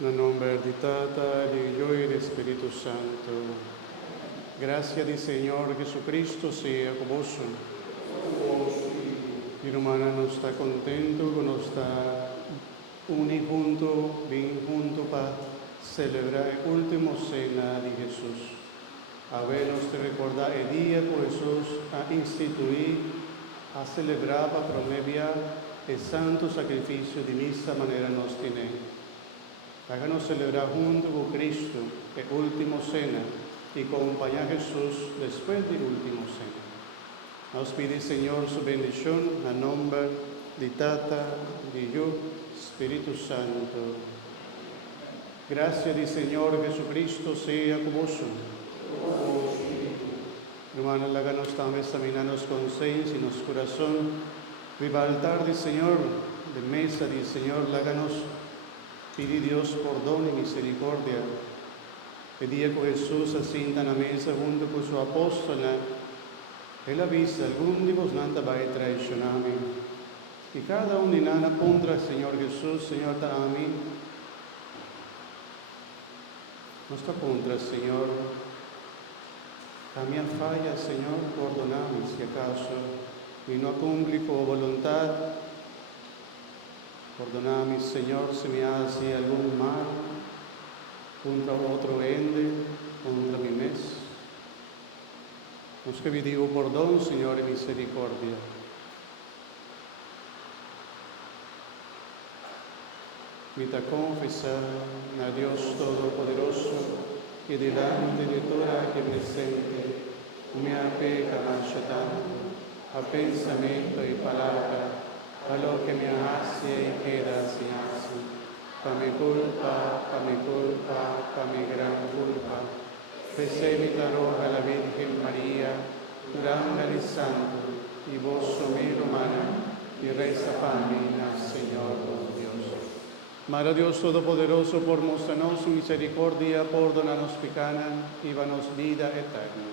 Nel nome di Tata, di Figlio e di Spirito Santo. Gracia di Señor Jesucristo sea con vos. Mi hermana no está contento, no está unido junto, bien junto para celebrar el último cena de Jesús. A ver, nos recordar el día que Jesús ha instituido, a celebrar para promedia el santo sacrificio de esta manera nos tiene. Háganos celebrar junto con Cristo el último cena y acompañar a Jesús después del último cena. Nos pide, Señor, su bendición a nombre de Tata, de Hijo, Espíritu Santo. Gracias del Señor Jesucristo sea con vosotros. Hermanos, háganos también examinarnos con conciencia y nuestro corazón. Viva el altar del Señor, de mesa del Señor, háganos pedir Dios perdón y misericordia. Pedía que Jesús asienta en la mesa junto con su apóstol. Él avisa, algún de vos nada va a traicionarme. Y cada uno de nada pondrá, Señor Jesús, Señor, a mí. No está contra, Señor. A mi falla, Señor, perdoname si acaso, y no cumplir con voluntad. Perdoname, Señor, si me hace algún mal contra otro ende, contra mi mes. Nos que vi digo perdón, Señor, y misericordia. Mi te confesar a Dios Todopoderoso y delante de toda que presente me apeca tanto a pensamiento y palabra, a lo que me hace y queda sin hacer. Pa mi culpa, pa mi gran culpa. Presebítaro a la Virgen María, grande y santo, y vos mi hermana, y reza para mí, Señor Dios. Madre Dios Todopoderoso, por mostrarnos su misericordia, perdónanos pecados y danos vida eterna.